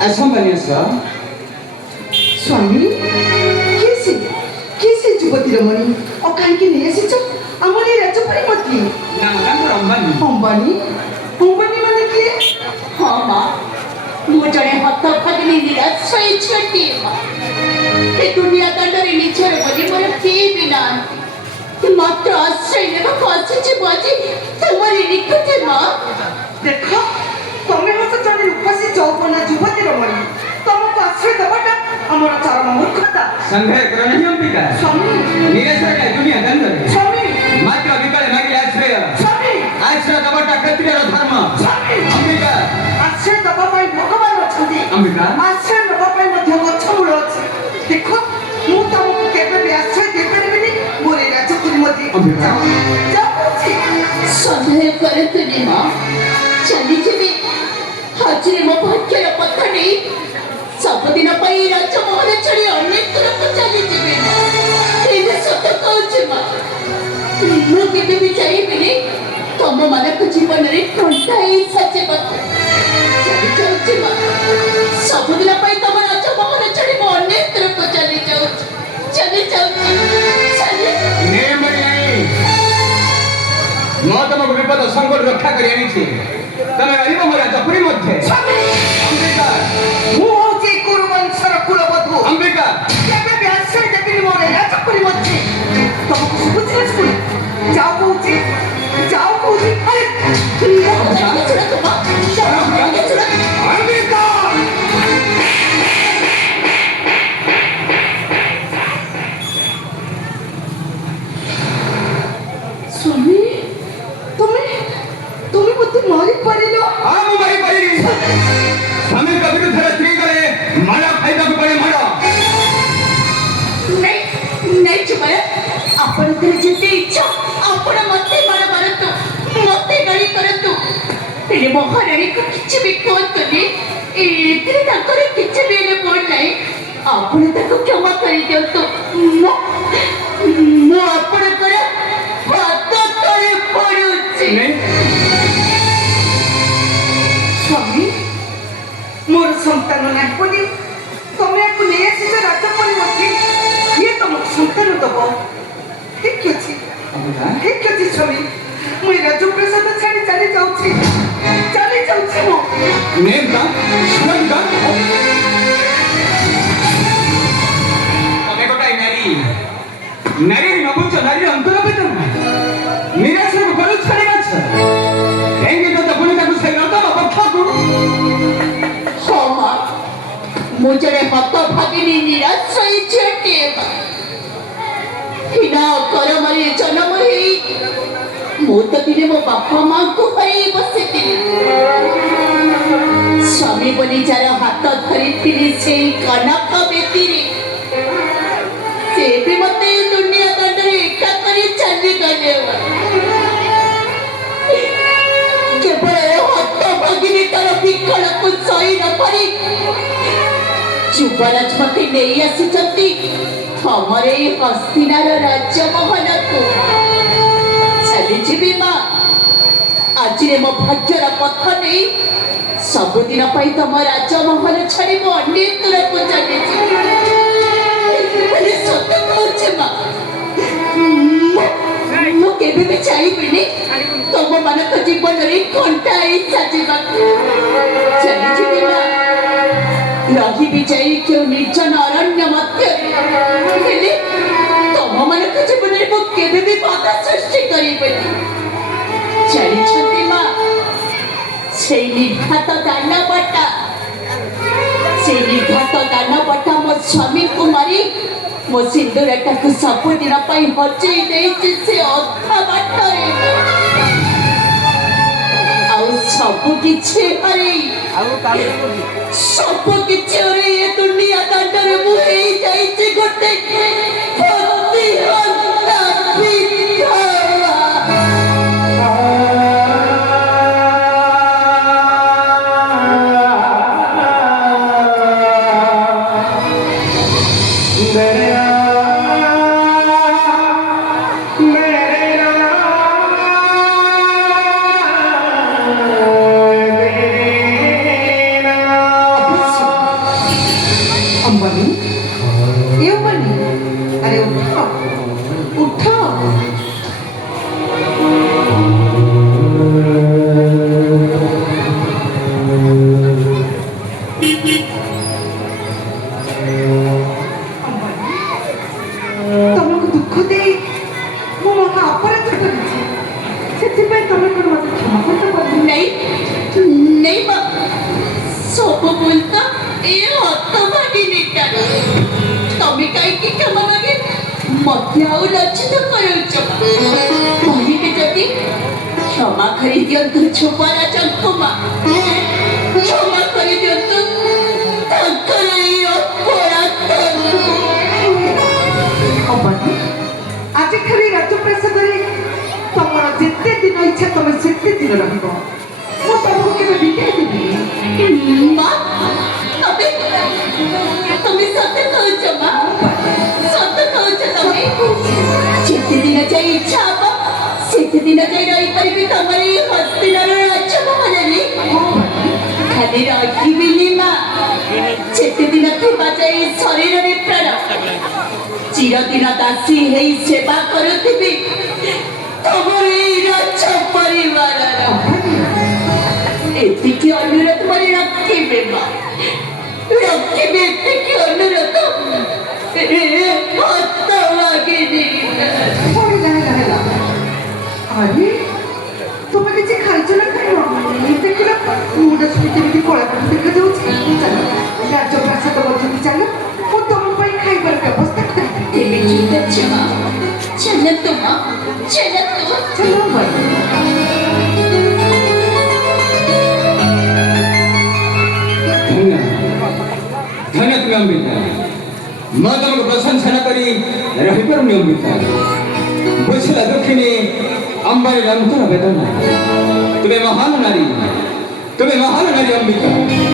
Vanessa. स्वामी किसे जुवती रमणी और काहे के नहीं एसेछ हमरे राज्य परिमती नाम का अंबानी अंबानी अंबानी माने की हाँ माँ मुझे हत्थ भागनी निराश्रय छटी ए दुनिया दंडरे निचर बली मोर के बिना मात्र आश्रय नेबा आसीछि बाजी तुम्हारी निकटे माँ देखो तमे हस जने रूपसी चौपना जुवती रमणी तुमको आश्रय दबाटा हमारा चरम मूर्खता संदेह करो नहीं अंबिका स्वामी निराश्रय का दुनिया दंडरे स्वामी मात्र विकल मागिले आश्रय स्वामी आश्रय दबाटा क्षत्रियर धर्म स्वामी अंबिका आश्रय दबा पाई भगवान अछंती अंबिका आश्रय दबा पाई मध्य गच्छ मूल अछि देखो मु तुमको केबे भी आश्रय दे परिबिनी मोरे राज्य परिमती अंबिका जाऊछि संदेह करे तुनी माँ चली जीवी हाजिर मो भाग्यर पथ नहीं सबदिन पाई राज्य महल छड़ी अनेक तरफ चली जीवी एने सत्य कहूछि माँ मु केबे भी चाहिबिनी तम मानक जीवन रे कंटाई सचे बात चली जाउछि माँ सबदिन पाई तम राज्य महल छड़ी मो अनेक तरफ चली जाउछि चली नेमरी नहीं तुम विपद संकट रक्षा कर आनी तमे रहिबो मोर जपुरी मध्ये स्वामी अंबिका मु होछि कुरुवंशर कुलवधू अंबिका केबे भी आश्रय देबिनी मोरे राज्य परिमती तुमको सुबुझिस कुल जाओ कहूछि अरे अंबिका स्वामी तुम्हें मते मारी परिलो हम मारी पड़ी स्वामी का विरुद्ध स्त्री करे मारा फायदा को पड़े मारा नहीं चुमाया आपण तेरे जिते इच्छा आपण मते मार मारतो मते गाली करतो तेरे महारानी को किछ भी कोतनी एतिरे ताकर किछ भी ने बोल नहीं आपण ताको क्षमा करी दियो तो मो आपण करे हाथ तळे पडुची स्वामी मोर संतान नहीं पड़ी तुम्हें को ले आसी राज्य परिमती ये तुमको संतान दबो ठीक अछि स्वामी मुई राज्य प्रसाद छाड़ी चली जाउछि मो नेम का सुमन का तमे गोटाई नारी नबुच नारी अंतर बेतन निराश को करू छाड़ी माछ एंगे तो पुणी ताकू सही न तो पक्ष को हाँ माँ मुझे हत भागिनी निराश्रय छटे हिना करमरे जन्म ही मो तो दिने मो बापा माँ को हरी बसी स्वामी बोली जार हाथ धरी से कनक बेतीरे से भी मत दुनिया दंडरे एका करी चली गले केवल हत भागिनी तार विकल को सही न पारी युवराज मते नहीं आसी हमारे हस्तिनार राज्य महल को चली जीवी माँ आज मो भाग्यर पथ नहीं सबुदिन तुम राज्य महल छाड़ी मो अनेक तरफ चली सत्य कहूछि माँ मु केबे भी चाहिबिनी तुम मानक जीवन रे कंटाई साजिबा चली जीवी माँ रही भी जाई क्यों निर्जन अरण्य मध्य हेले तुम मानक जीवन रे मु केबे भी बाधा सृष्टि करिबेनी चली छथि माँ से निर्घात दानवटा मो स्वामी को मारी मो सिंदूरटा को सबुदिन पाई हजई देछि से अधा बाटरे सब किछि हरे सब किछि हरे ये दुनिया दंडरे मुहे जाइछि गोटे भक्ति हंता ତମକୁ ଦୁଃଖ ଦେଇ ମୁଁ ମନ ଅପରାଧ କରିଛି ସେଥିପାଇଁ ତମେ କ'ଣ ମୋତେ କ୍ଷମା କରିଦେବ? नहीं माँ सब बोलता ये हतभागिनी टार तमे काई की क्षमा मागे मध्य आउ लज्जित करूच कहिबे जदि क्षमा करि दियंतु छोपारा चंकुमा क्षमा करि दियंतु तांकर ई अपराध ଅମ୍ବାନୀ ଆଜି ଖାଲି ରାଜପ୍ରାସାଦରେ ତମର ଯେତେ ଦିନ ଇଚ୍ଛା ତମେ ସେତେ ଦିନ ରହିବ ମୁଁ ତମକୁ କେବେ ବିଦାୟ ଦେବିନି। माँ तमे तमे सत्य कहूच माँ सत्य कहूच तमे जेते दिन जाए इच्छा हब सेते दिन जाए रही परिबी तमर ई हस्तिनार राजमहलरे खाली रहिबिनी माँ जेते दिन थिबा जाए शरीर रे प्राण चिरदिन दासी हेई सेवा करुथिबी तमर ई राज परिवार एतिकी अनुरोध मरे रखिबे माँ रखिबे एतिकी अनुरोध हतभागिनी ହେଲା ଆରେ ତମେ କିଛି ଖାଇଛ ନା ଖାଇନ ଦେଖିଲ ମୁଣ୍ଡ କେମିତି କଳା କଳା ଦେଖାଯାଉଛି ଚାଲ ରାଜପ୍ରାସାଦ ମଧ୍ୟକୁ ଚାଲ ମୁଁ ତମ ପାଇଁ ଖାଇବାର ବ୍ୟବସ୍ଥା କରିବି। तेरे ठीक अच्छे माँ चल तो माँ चल तो ଚାଲ ଭାଇ धन्य धन्य तुम्हें अमृता मैं तुमको प्रशंसा न करी रहीपरुनी अमृता बुझला दुखिनी अंबारी रंतर वेदना तुम्हें महान नारी अमृता।